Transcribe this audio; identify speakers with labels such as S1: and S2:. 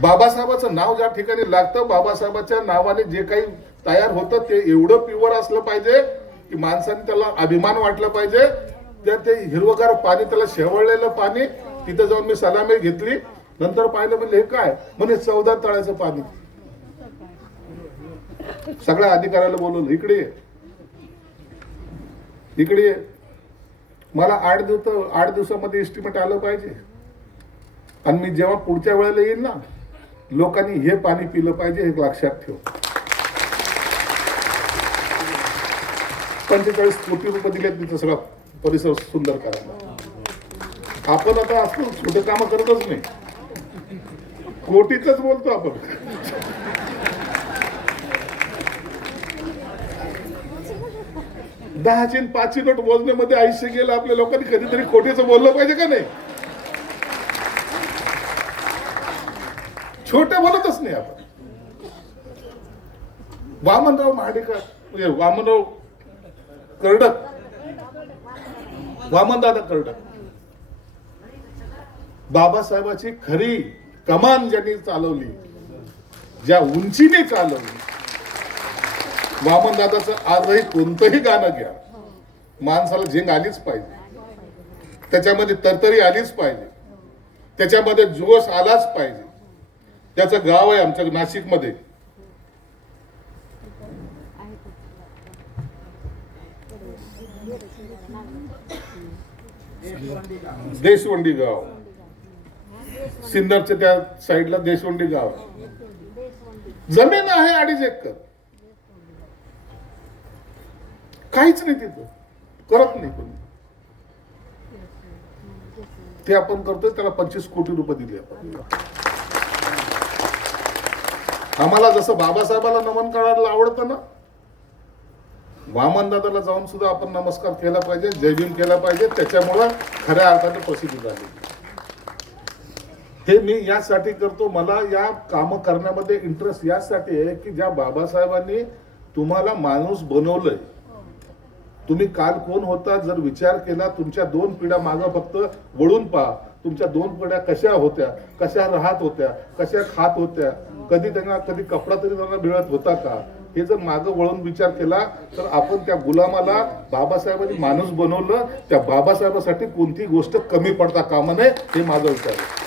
S1: बाबासाहेबाचं नाव ज्या ठिकाणी लागतं बाबासाहेबाच्या नावाने जे काही तयार होतं ते एवढं प्युअर असलं पाहिजे की माणसाने त्याला अभिमान वाटला पाहिजे. त्या ते हिरवगार पाणी त्याला शेवळलेलं पाणी तिथे जाऊन मी सलामी घेतली. नंतर पाहिलं म्हणजे हे काय? म्हणजे चौदा तळ्याचं पाणी. सगळ्या अधिकाऱ्याला बोलवलं इकडे इकडे ये. मला आठ दिवस आठ दिवसामध्ये एस्टिमेट आलं पाहिजे. आणि मी जेव्हा पुढच्या वेळेला येईल ना लोकांनी हे पाणी पिलं पाहिजे हे लक्षात ठेव. पंचेचाळीस कोटी रुपये दिलेत तिथं सगळा परिसर सुंदर करायला. आपण आता असतो छोटे कामं करतच नाही. कोटीतच बोलतो आपण. दहाची आणि पाचशे नोट मोजण्यामध्ये आयुष्य गेलं आपल्या लोकांनी कधीतरी खोटीचं बोललं पाहिजे का नाही? छोटे बोलतच नाही आपण. वामनराव महाडेकर म्हणजे वामनराव कर्डक. वामनदादा कर्डक. बाबासाहेबाची खरी कमान ज्यांनी चालवली ज्या उंचीने चालवली वामनदादाचं आजही कोणतंही गाणं घ्या. माणसाला झेंग आलीच पाहिजे. त्याच्यामध्ये तरतरी आलीच पाहिजे. त्याच्यामध्ये जोश आलाच पाहिजे. त्याचं गाव आहे आमच्या नाशिकमध्ये. देशवंडी गाव. सिन्नरच्या त्या साईडला देशवंडी गाव. जमीन आहे अडीच एकर. काहीच नाही तिथं. करत नाही कोणी. ते आपण करतोय त्याला पंचवीस कोटी रुपये दिले आपण. आम्हाला जसं बाबासाहेबाला नमन करायला आवडतं ना वामन दादाला जाऊन सुद्धा आपण नमस्कार केला पाहिजे जय भीम केला पाहिजे त्याच्यामुळं खऱ्या अर्थाने प्रसिद्धी झाली. हे मी यासाठी करतो मला या काम करण्यामध्ये इंटरेस्ट यासाठी आहे की ज्या बाबासाहेबांनी तुम्हाला माणूस बनवलंय तुम्ही काल कोण होता? जर विचार केला तुमच्या दोन पिढ्या मागं फक्त वळून पहा. तुमच्या दोन पिढ्या कशा होत्या? कशा राहत होत्या? कशा खात होत्या? कधी त्यांना कधी कपडा तरी त्यांना मिळत होता का? हे जर मागं वळून विचार केला तर आपण त्या गुलामाला बाबासाहेबांनी माणूस बनवलं. त्या बाबासाहेबासाठी कोणती गोष्ट कमी पडता कामा नये हे माझं विचार आहे.